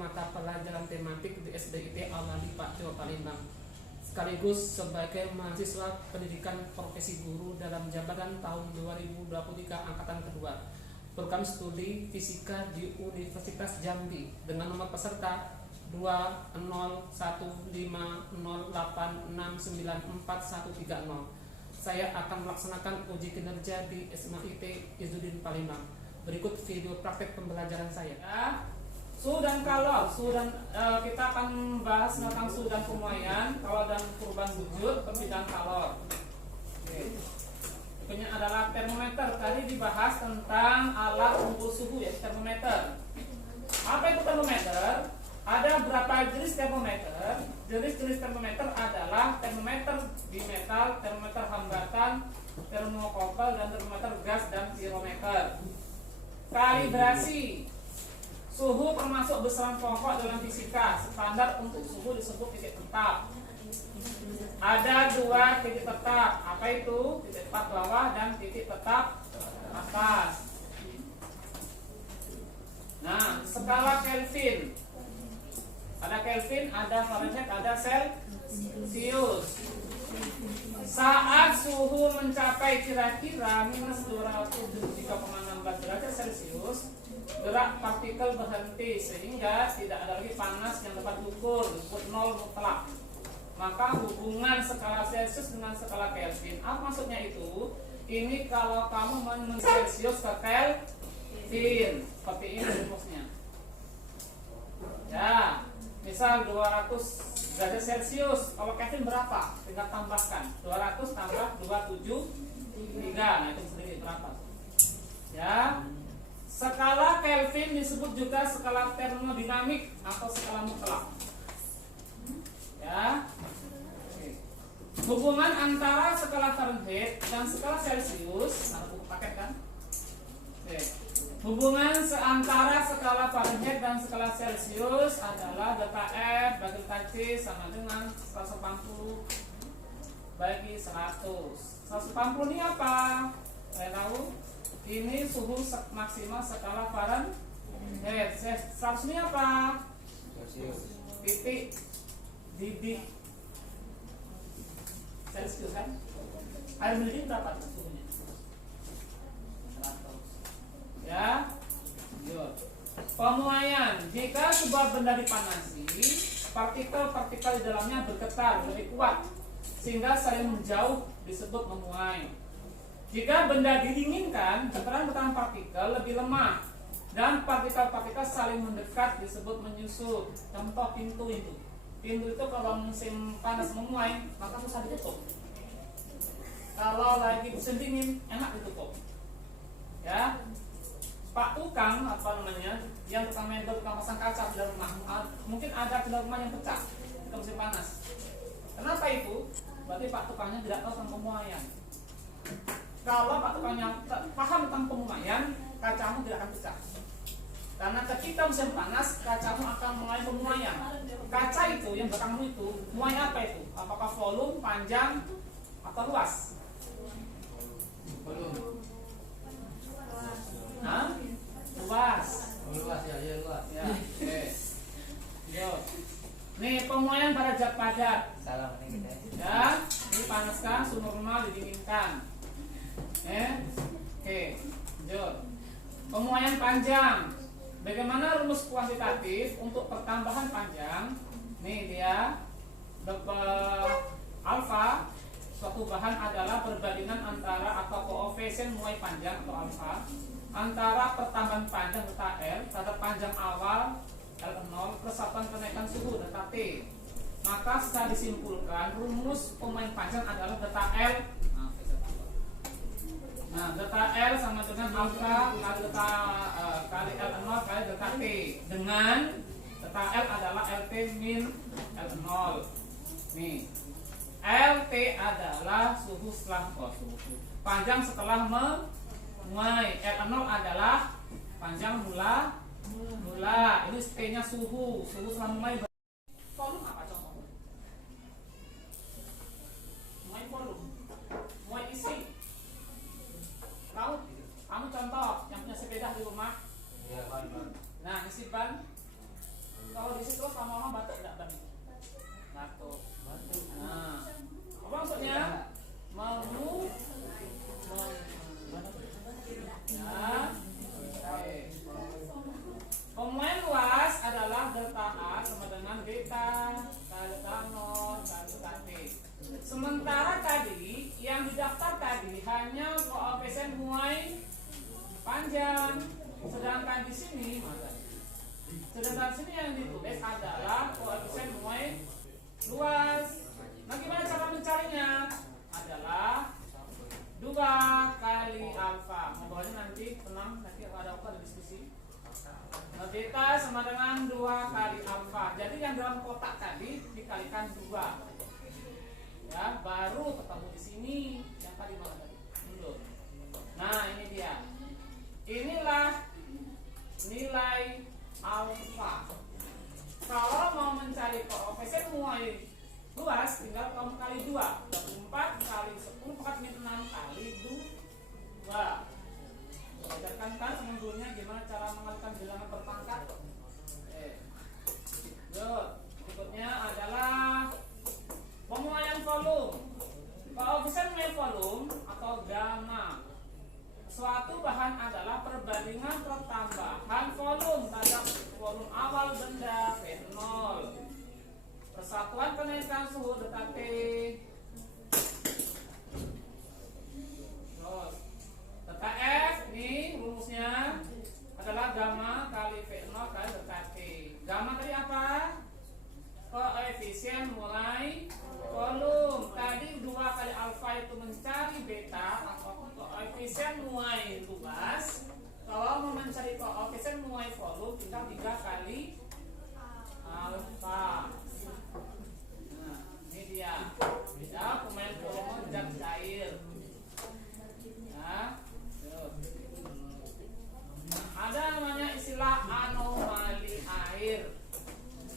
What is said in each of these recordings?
mata pelajaran tematik di SDIT Al-Hadi Pak Jawa Palembang, sekaligus sebagai mahasiswa pendidikan profesi guru dalam jabatan tahun 2023 angkatan kedua, program studi fisika di Universitas Jambi dengan nomor peserta 2015086941130. Saya akan melaksanakan uji kinerja di SMIT Izzuddin Palembang. Berikut video praktek pembelajaran saya. Su dan kalau, kita akan membahas tentang su dan pemuaian, kalau dan perubahan wujud, perbedaan kalor. Berikutnya adalah termometer. Tadi dibahas tentang alat ukur suhu, ya, termometer. Apa itu termometer? Ada berapa jenis termometer? Jenis-jenis termometer adalah termometer bimetal, termometer hambatan, termokokal, dan termometer gas dan pirometer. Kalibrasi suhu termasuk besaran pokok dalam fisika. Standar untuk suhu disebut titik tetap. Ada dua titik tetap. Apa itu? Titik tetap bawah dan titik tetap atas. Nah, skala Kelvin. Ada Kelvin, ada Fahrenheit, ada Celsius. Saat suhu mencapai kira-kira minus 273,16 derajat Celcius, gerak partikel berhenti sehingga tidak ada lagi panas yang dapat diukur, disebut nol mutlak. Maka hubungan skala Celsius dengan skala Kelvin, apa maksudnya itu? Ini kalau kamu men Celsius ke Kelvin, seperti ini rumusnya. Ya, misal 200 derajat Celcius, kalau Kelvin berapa? Tinggal tambahkan 200 tambah 273. Nah, itu sedikit berapa? Ya. Skala Kelvin disebut juga skala termodinamik atau skala mutlak. Ya. Hubungan antara skala Fahrenheit dan skala Celsius, nah, buku paket kan? Oke. Hubungan antara skala Fahrenheit dan skala Celsius adalah delta F bagi delta C sama dengan 180 bagi 100. 180 ini apa? Saya tahu. Ini suhu maksimal skala Fahrenheit. 100 ini apa? Titik didih Celsius kan? Air mendidih berapa suhunya? 100. Ya, pemuaian. Jika sebuah benda dipanasi, partikel-partikel di dalamnya bergetar lebih kuat sehingga saling menjauh, disebut memuai. Jika benda didinginkan, getaran-getaran partikel lebih lemah dan partikel-partikel saling mendekat, disebut menyusut. Contoh pintu itu. Pintu itu kalau musim panas memuai, maka susah ditutup. Kalau lagi musim dingin, enak ditutup. Ya. Pak tukang, apa namanya, yang tukang mebel, tukang pasang kaca di dalam rumah, mungkin ada di dalam rumah yang pecah ketika musim panas. Kenapa itu? Berarti Pak tukangnya tidak tahu tentang pemuaian. Kalau Pak tukangnya paham tentang pemuaian, kacamu tidak akan pecah. Karena ketika musim panas, kacamu akan mulai pemuaian. Kaca itu yang belakangmu itu, muai apa itu? Apakah volume, panjang, atau luas? Volume. Hah? Luas. Luas ya, luas. Ya. Oke. Yo. Nih pemuaian pada zat padat. Salam ini kita. Ya, ini panaskan, suhu normal didinginkan. Oke. Lanjut. Pemuaian panjang. Bagaimana rumus kuantitatif untuk pertambahan panjang? Nih dia. Alfa suatu bahan adalah perbandingan antara atau koefisien muai panjang atau alfa antara pertambahan panjang delta L terhadap panjang awal L0 persatuan kenaikan suhu delta T. Maka setelah disimpulkan rumus pemuaian panjang adalah delta L. Nah, delta L sama dengan alfa kali delta kali L0 kali delta T, dengan delta L adalah LT min L0. Nih, LT adalah suhu setelah suhu panjang setelah memuai. L0 adalah panjang mula. Ini T-nya suhu setelah memuai. Volume apa contohnya? Muai volume, muai isi. Kamu contoh yang punya sepeda di rumah. Ya, ban. Nah, isi ban. beta kali nol kali KT. Sementara tadi yang didaftar tadi hanya koefisien muai panjang, sedangkan di sini yang ditulis adalah koefisien muai luas. Nah, gimana cara mencarinya? Adalah 2 kali alfa. Ngobrolnya nanti tenang, nanti ada diskusi. Nah, beta sama dengan 2 kali alfa. Jadi yang dalam kotak tadi dikalikan 2. Ya, baru ketemu di sini. Yang tadi mana tadi? Mundur. Nah, ini dia. Inilah nilai alfa. Kalau mau mencari koefisien muai luas, tinggal kamu kali 2. 4 kali 10 pokoknya 6 kali 2. Belajarkan kan sebelumnya gimana cara mengalihkan bilangan berpangkat. Good. Berikutnya adalah pemuaian volume. Koefisien muai volume atau gamma. Suatu bahan adalah perbandingan pertambahan volume terhadap volume awal benda V0. Persatuan kenaikan suhu dekat T. Terus dekat F ini rumusnya adalah gamma kali V0 kali dekat T. Gamma tadi apa? Koefisien mulai volume. Tadi 2 kali alfa itu mencari beta atau koefisien muai luas. Kalau mau mencari koefisien muai volume tinggal 3 kali alfa. Nah, ini dia. Ya, pemain volume zat cair. Ya. Nah, ada namanya istilah anomali air.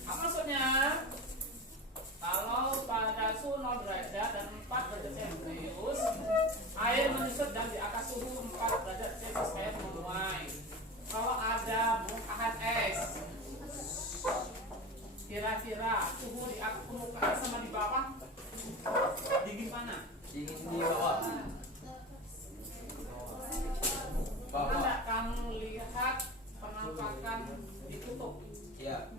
Apa maksudnya? Kalau pada suhu 0 derajat dan 4 derajat Celcius, air menyusut dan di atas suhu 4 derajat Celcius air menuai. Kalau ada bongkahan es, kira-kira suhu di atas permukaan sama di bawah dingin mana? Dingin di bawah. Pernah nggak kamu lihat penampakan ditutup? Iya.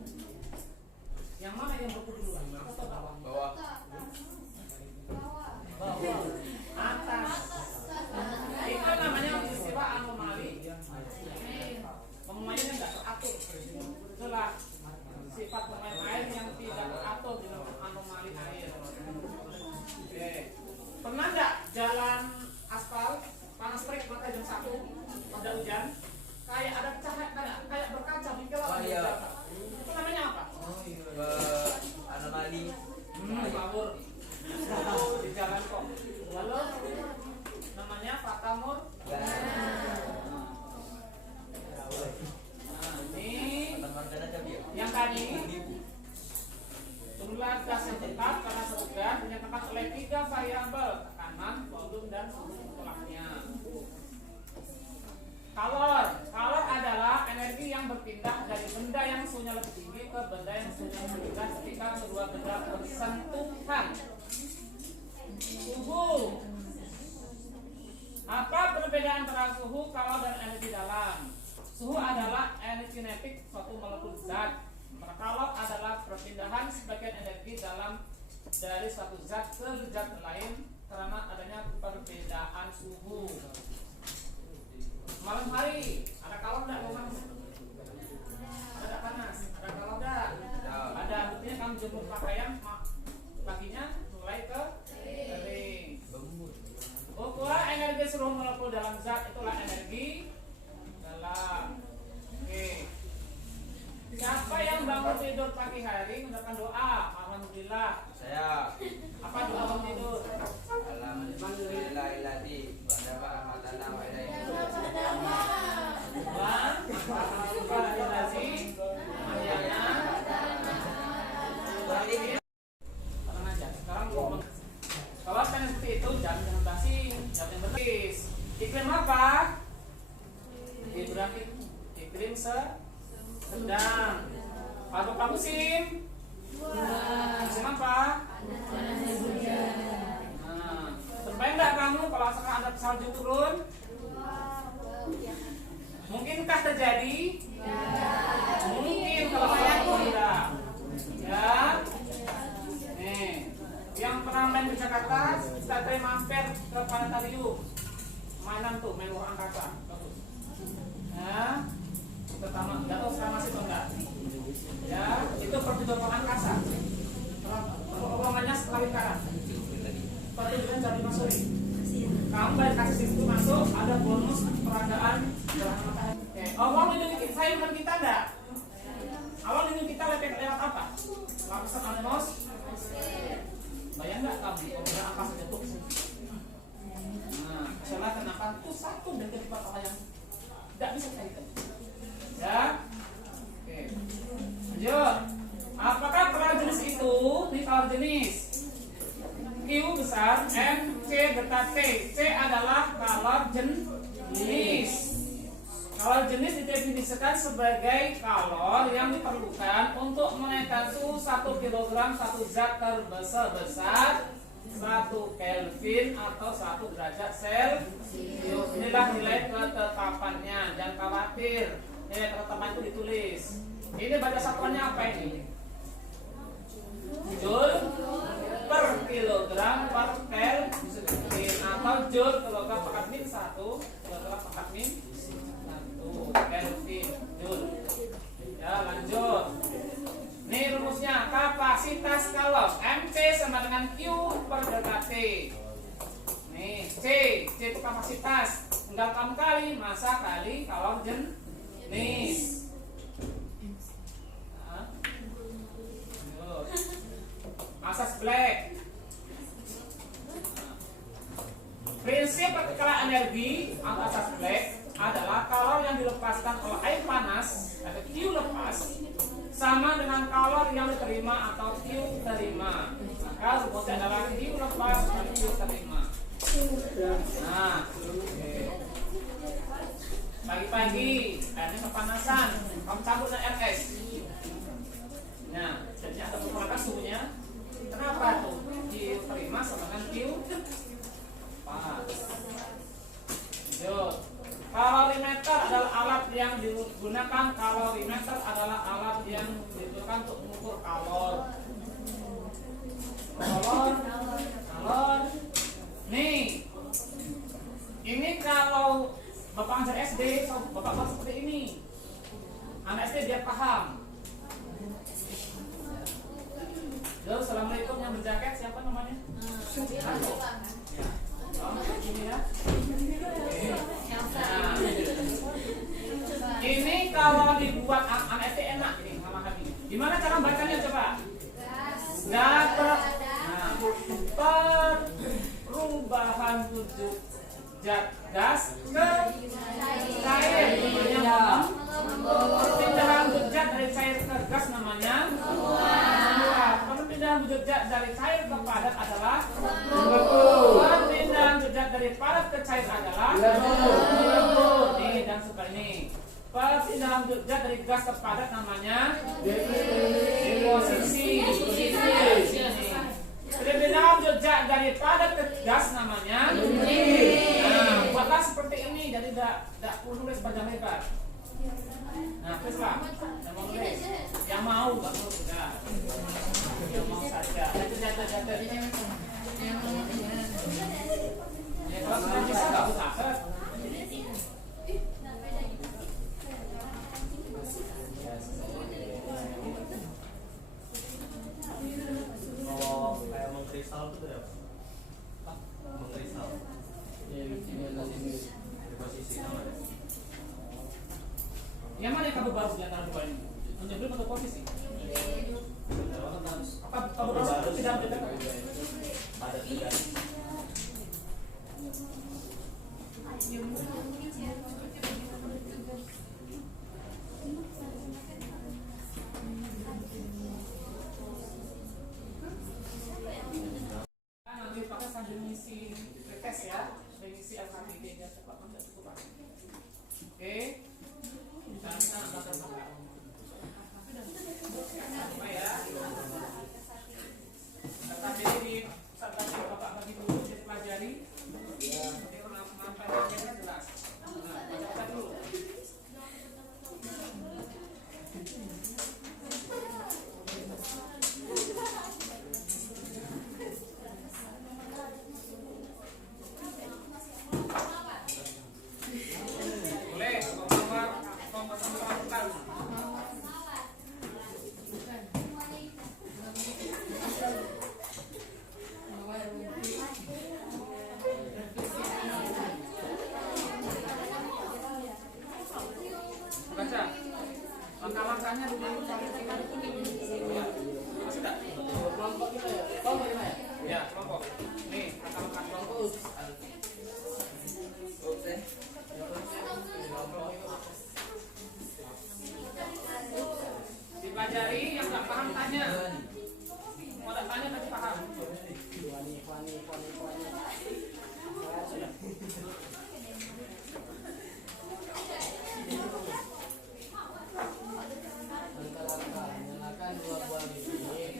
Yang mana yang beku duluan? Atas atau bawah? Bawah. Bawah. Atas. Itu namanya istilah anomali. Pemainnya nggak teratur. Itulah sifat pemain air yang tidak teratur di dalam anomali air. Oke. Pernah nggak jalan aspal panas terik maka jam 1 pada hujan kayak ada cahaya kayak berkaca di kilau? Oh, iya. Itu namanya apa? Anomali. Ngawur. Di jalan kok. Lalu namanya fatamur. Nah, ini yang tadi jumlah gas yang tetap karena satu gas dinyatakan oleh 3 variabel tekanan, volume, dan suhu mutlaknya. Kalor adalah energi yang berpindah dari benda yang suhunya lebih tinggi ke benda yang suhunya lebih rendah ketika kedua benda bersentuhan. Suhu. Apa perbedaan antara suhu, kalor, dan energi dalam? Suhu adalah energi kinetik suatu molekul zat. Sementara kalor adalah perpindahan sebagian energi dalam dari suatu zat ke zat lain karena adanya perbedaan suhu. Malam hari ada kalor enggak rumah? Ada panas, ada kalor enggak? Ada, buktinya kamu jemur pakaian paginya mulai ke kering. Ukuran energi seluruh molekul dalam zat itulah energi dalam. Oke. Siapa yang bangun tidur pagi hari mengucapkan doa? Alhamdulillah. Saya. Apa doa bangun tidur? Alhamdulillahilladzi ba'da amatana wa ilaihi tenang aja. Sekarang ngomong. Kalau kan seperti itu jangan basing, jangan betis. Iklim apa? Ibrahim. Iklim sedang. Apa musim? Musim apa? Nah, terbaik enggak kamu kalau sekarang ada salju turun? Mungkinkah terjadi? Mungkin kalau saya tidak. Ya, di Jakarta, saya mampir ke planetarium. Mainan tuh, main luar angkasa. Bagus. Nah, pertama, nggak tahu sekarang masih atau enggak. Ya, itu pertunjukan angkasa. Ruangannya setelah lingkaran. Pertunjukan jam 5 sore. Kamu balik kasih situ masuk, ada bonus peragaan gerhana matahari. Oke. Allah lindungi saya bukan kita enggak? Allah lindungi kita lewat apa? Lapisan atmosfer. Bayang nggak kamu kalau angkasa jatuh ke sini? Nah, masalah kenapa? Itu satu dari beberapa yang nggak bisa kaitan. Ya, oke. Lanjut. Apakah kalau jenis itu? Ini kalau jenis Q besar, M, C beta T. C adalah kalor jenis. Kalor jenis didefinisikan sebagai kalor yang diperlukan untuk menaikkan suhu 1 kg satu zat terbesar 1 Kelvin atau 1 derajat Celcius. Inilah nilai ketetapannya. Jangan khawatir, nilai ketetapan itu ditulis. Ini baca satuannya apa ini? Joule per kilogram per Kelvin atau Joule kilogram per min 1 kilogram per min 1 Kelvin Joule. Ya, lanjut. Nih rumusnya, kapasitas kalor MC sama dengan Q per delta T. Nih C itu kapasitas, tinggal kamu kali massa kali kalor jenis. Nah, asas black. Prinsip pertukaran energi atau asas black adalah kalor yang dilepaskan oleh air panas atau Q lepas sama dengan kalor yang diterima atau Q terima. Maka rumusnya adalah Q lepas dan Q terima. Nah, pagi-pagi airnya kepanasan, kamu campur dengan RS. Nah, jadi ada perubahan suhunya. Kenapa tuh? Q terima sama dengan Q pas. Lanjut. Kalorimeter adalah alat yang digunakan. Kalorimeter adalah alat yang digunakan untuk mengukur kalor. Kalor. Nih, ini kalau bapak ngajar SD, bapak buat seperti ini. Anak SD biar paham. Halo, assalamualaikum, yang berjaket siapa namanya? Ini ya. Nah, ini kalau dibuat anak SD enak ini sama hati. Gimana cara bacanya coba? Gas. Nah, perubahan wujud zat gas ke cair namanya perpindahan wujud zat dari cair ke gas namanya perpindahan wujud zat dari cair ke padat adalah perpindahan wujud zat dari padat ke cair adalah nih dan seperti ini. Perpindahan wujud zat dari gas ke padat namanya deposisi. Perpindahan wujud zat dari padat ke gas namanya. Nah, buatlah seperti ini, jadi tidak perlu nulis panjang lebar. Nah, terus lah, yang mau nulis, yang mau nggak mau sudah, yang mau saja. Jatuh. Ya, kalau sudah bisa nggak usah. Kalau kayak mengkristal itu ya, mengkristal. Posisi namanya. Yang mana yang kamu baru di antara dua ini? Menyebut atau posisi? Apa kamu baru tidak beda? Pada tiga. Nanti pakai sambil ngisi tes ya, ngisi LKPD nya cepat nggak cukup. Oke. Kita akan apa ya? LKPD di saat tadi bapak bagi dulu dipelajari. Nanti manfaatnya jelas. Nah, baca dulu. Katanya tadi paham. Nyalakan 2 buah listrik.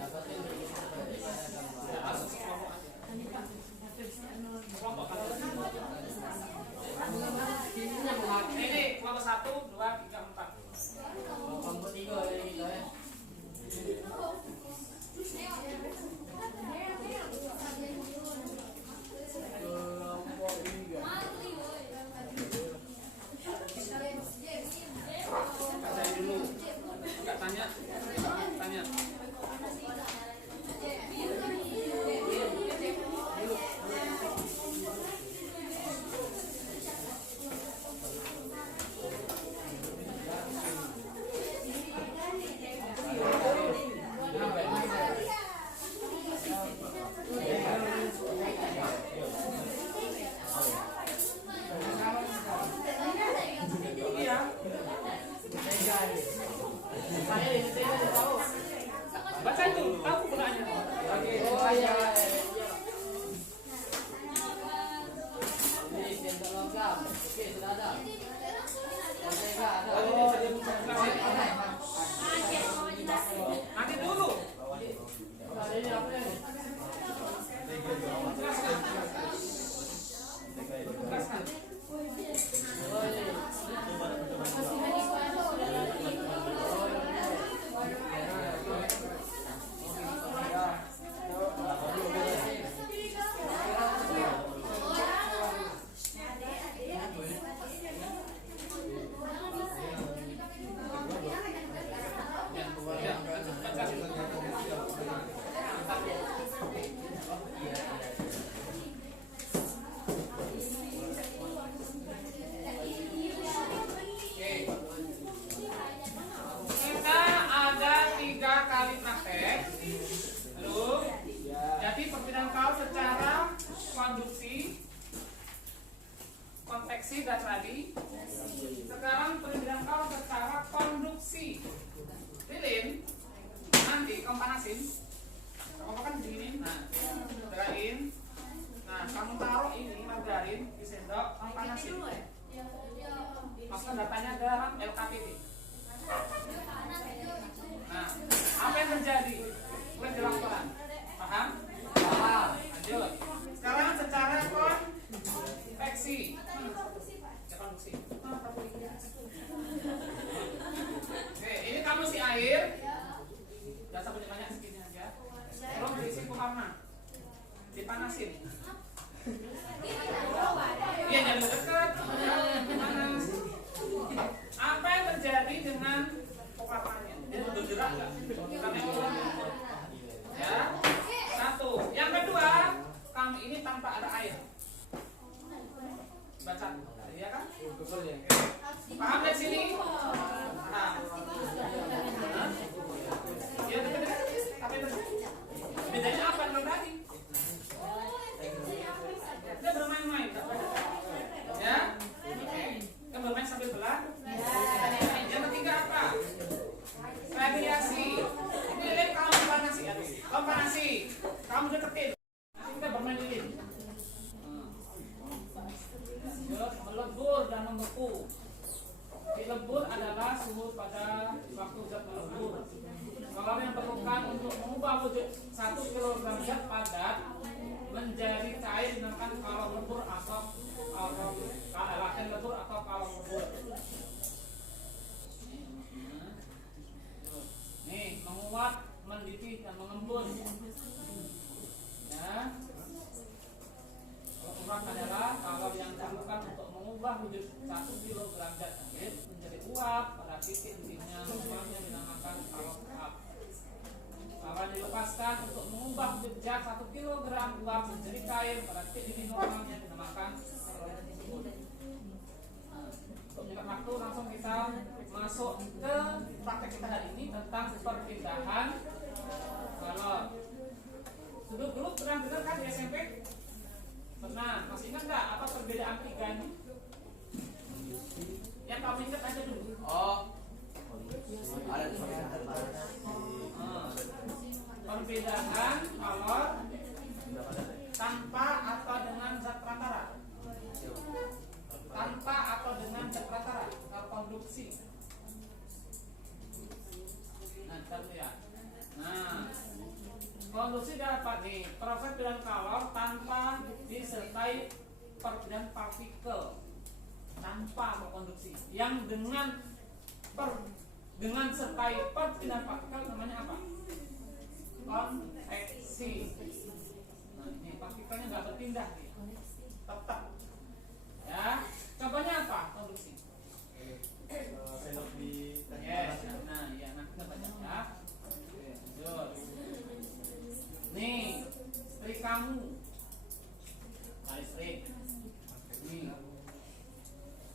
Dapatin begitu seperti saya gambar. Kelompok ini kelompok 1, 2, 3, 4. Kelompok 3 ya kita ya. Kelompok 3. Saya dulu. Enggak tanya. Tanya. Iya. Baca itu, tahu gunanya. Oh iya. Ini sendok logam. Oke, sudah ada. Mentega ada. Nanti dulu. Ini apa ini? Jelaskan. Oh ini. Kita ada 3 kali praktek. Lalu, jadi perbedaan kaos secara konduksi, konveksi dan tadi. Sekarang perbedaan kaos secara konduksi. Lilin, nanti kamu panasin. Kamu kan begini, nah, tegain. Nah, kamu taruh ini margarin di sendok, kamu panasin. Masukkan datanya dalam LKPD. Nah, apa yang terjadi? Mulai dilakukan. Paham? Paham. Lanjut. Sekarang secara konveksi. Ya, konveksi. Oke, ini kamu si air. Jangan sampai banyak segini aja. Belum diisi pewarna. Dipanasin. Iya, jangan dekat. Panas. Apa yang terjadi dengan pewarnanya? Dia bergerak nggak? Karena ya. 1. Yang kedua, kamu ini tanpa ada air. Baca, iya kan? Paham dari sini? Paham. Ya, dekat-dekat. Tapi bedanya apa dengan tadi? Dia bermain-main, tak banyak. Ya? Kan bermain sambil belah. Yang ketiga apa? Radiasi. Ini lilin kamu panasi, kamu panasi, kamu deketin. Nanti kita bermain lilin. Melebur dan membeku. Dilebur adalah suhu pada waktu zat melebur. Kalau yang perlukan untuk mengubah wujud 1 kg zat padat menjadi cair dinamakan kalau lebur atau latihan lebur atau kalau lebur. Nih, menguap, mendidih dan mengembun. Ya. Urat adalah kalau yang diperlukan untuk mengubah wujud 1 kg zat air menjadi uap pada titik intinya, uapnya dinamakan kalau uap. Kalau dilepaskan untuk mengubah wujud zat 1 kg uap menjadi cair pada titik normalnya dinamakan kalau. Untuk menyingkat waktu langsung kita masuk ke praktek kita hari ini tentang perpindahan kalau. Dulu pernah dengar kan di SMP? Pernah, masih ingat nggak apa perbedaan 3 ini? Yang kamu ingat aja dulu. Oh. Ada Perbedaan konduksi dapat nih proses pilihan kalor tanpa disertai perpindahan partikel, tanpa konduksi. Yang dengan sertai perpindahan partikel namanya apa? Konveksi. Nah, ini partikelnya nggak berpindah nih, tetap. Ya, contohnya apa konduksi? Sendok di Yes. Nah, ya nanti kita baca ya. Oke, lanjut. Nih, istri kamu. Nah, istri. Nih.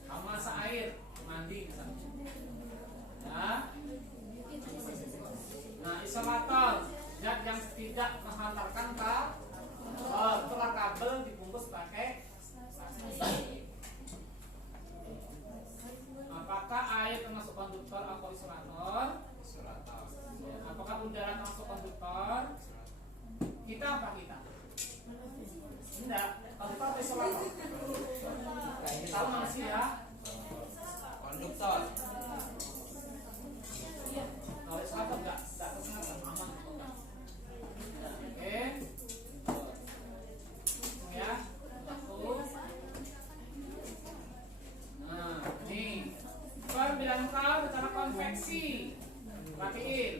Kamu masak air, mandi misalnya. Ya. Nah, isolator, zat yang tidak menghantarkan kabel. Setelah kabel dibungkus pakai plastik. Apakah air termasuk konduktor atau isolator? Ya, apakah udara termasuk konduktor? Kita apa kita? Tidak. Konduktor atau isolator? Tahu manusia? konduktor. Kalau isolator enggak tersengat, aman. Ya, oke. Ya, satu. Nah, nih perpindahan kalor secara konveksi. Perhatiin,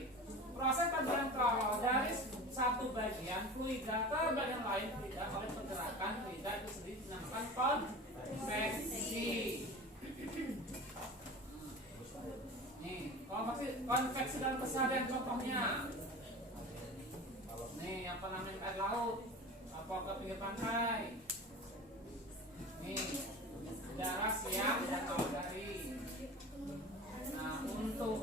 proses perpindahan kalor dari satu bagian fluida ke bagian lain fluida oleh pergerakan fluida itu sendiri dinamakan konveksi. Nih, konveksi dalam keseharian contohnya. Nih, apa namanya air laut, apa ke pinggir pantai. Nih, udara siang dan malam hari. Nah, untuk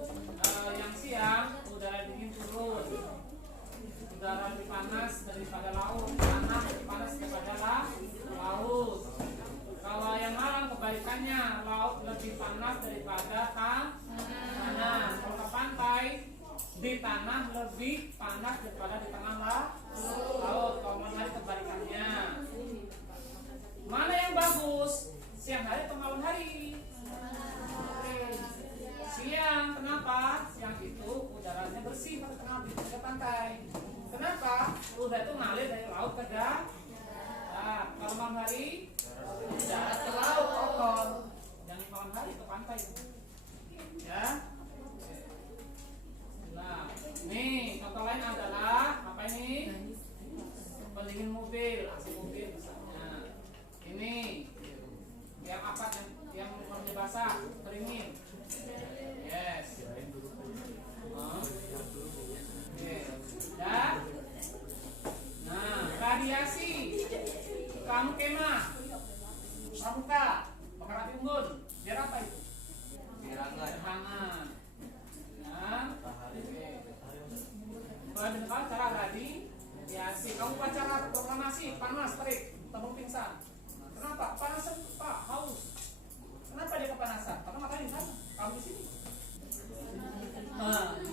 yang siang udara dingin turun, udara lebih panas daripada laut, tanah lebih panas daripada laut. Kalau yang malam kebalikannya, laut lebih panas daripada tanah. Kalau ke pantai, di tanah lebih panas daripada di tengah laut. Kalau malam hari kebalikannya. Mana yang bagus? Siang hari atau malam hari? Siang. Kenapa? Siang itu udaranya bersih pada tengah di pantai. Kenapa? Udara itu ngalir dari laut ke darat. Nah, kalau malam hari udara ke laut kotor. Jangan malam hari ke pantai. Ya. Nah, nih contoh lain adalah apa ini? Pendingin mobil, AC mobil misalnya. Ini yang apa yang mulutnya basah, keringin. Yes. Oke. Ya. Nah, radiasi. Kamu kemah, pramuka, bakar api unggun. Biar apa itu? Hangat. Ya. Kalau dengan cara radiasi, kamu pacara proklamasi, panas, terik, tabung pingsan. Kenapa? Panasan Pak, haus. Kenapa dia kepanasan? Karena makanya di sana, kamu di sini.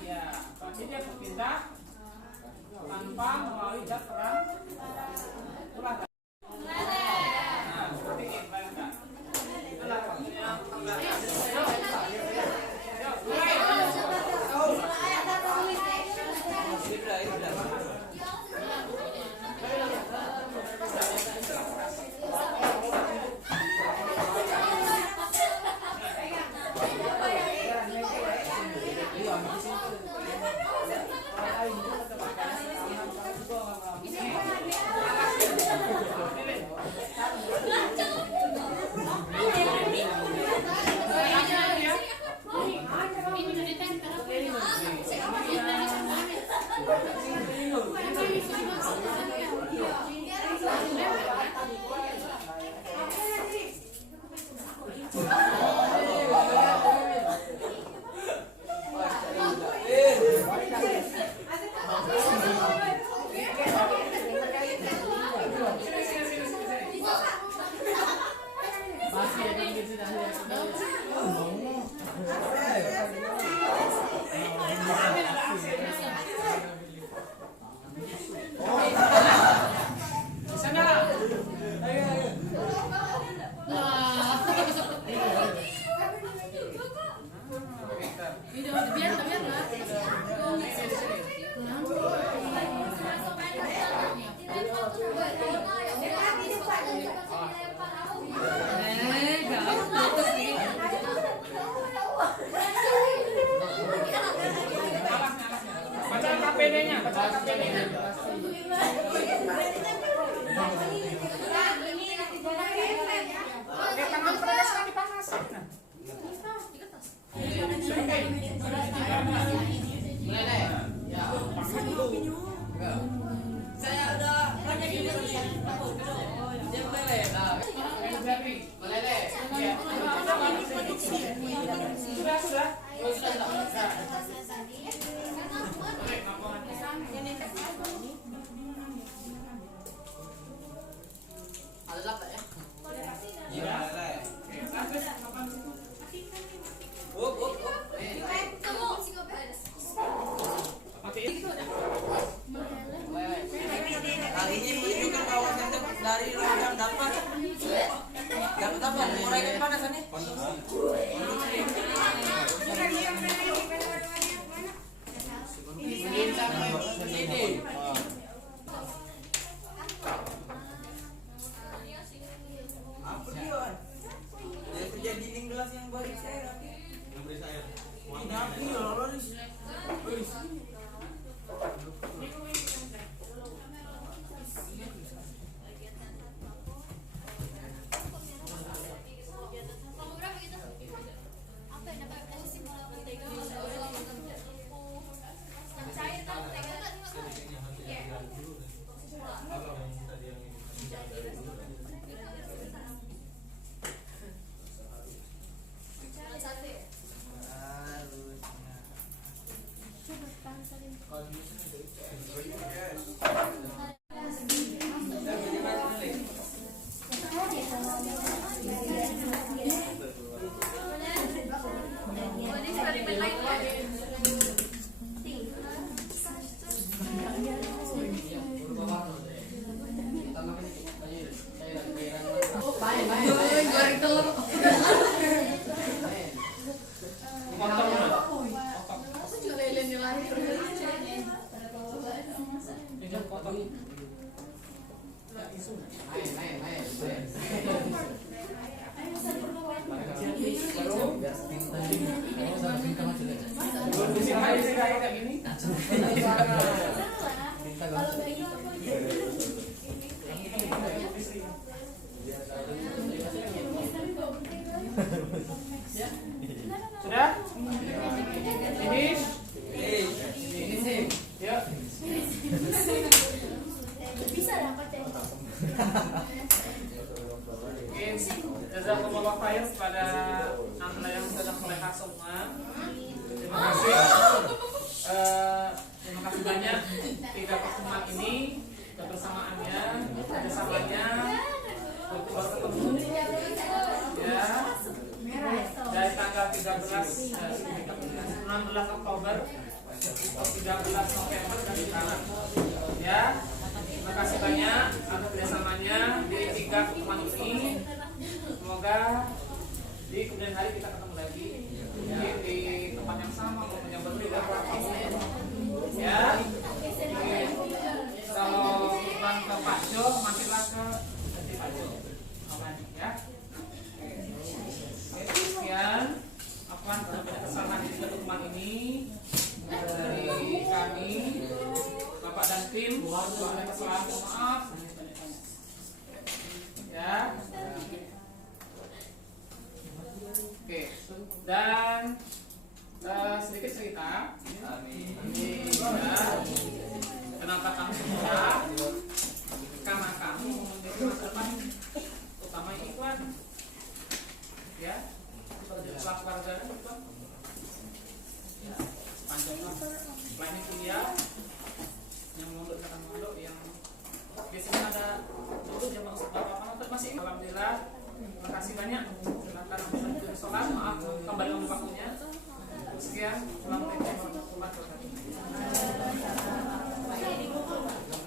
Iya, berarti dia berpindah tanpa melalui zat perang ulang. Nah, seperti ini, bayangkan. Itulah waktunya. Tangan pedas kan dipanasin. Saya udah banyak ini. Dia meleleh. Meleleh. Sudah. Ada lap tak ya? Iya. Kali ini menunjukkan bahwa saya dari yang dapat apa? Mengurangi panasannya. Ini. Apa dia? Dia kerja dinding gelas yang beri saya. Yang beri saya. Ini apa ya, Loris? Sudah? Finish? Yuk. Oke, jazakumullah khair kepada anda yang sudah melihat semua. Terima kasih. Terima kasih banyak 3 pertemuan ini, kebersamaannya, kerjasamanya, bertemu ya dari tanggal 16 Oktober atau 13 November dan sekarang ya. Terima kasih banyak atas kerjasamanya di 3 pertemuan ini. Semoga di kemudian hari kita ketemu lagi di tempat yang sama maupun yang berbeda ya. Kalau bukan ke Pak Jo, mampirlah ke Pak Jo ya. Sekian kesalahan di pertemuan ini dari kami Bapak dan tim. Ada kesalahan, mohon maaf ya. Oke, dan sedikit cerita. Ya, kenapa kami suka? Karena kami memiliki masa depan, utama iklan ya. Setelah keluarga iklan ya, panjanglah planning kuliah yang mondok kata mondok yang biasanya ada dulu zaman bapak masih alhamdulillah. Terima kasih banyak. Silakan sholat. Maaf kembali waktunya. Sekian.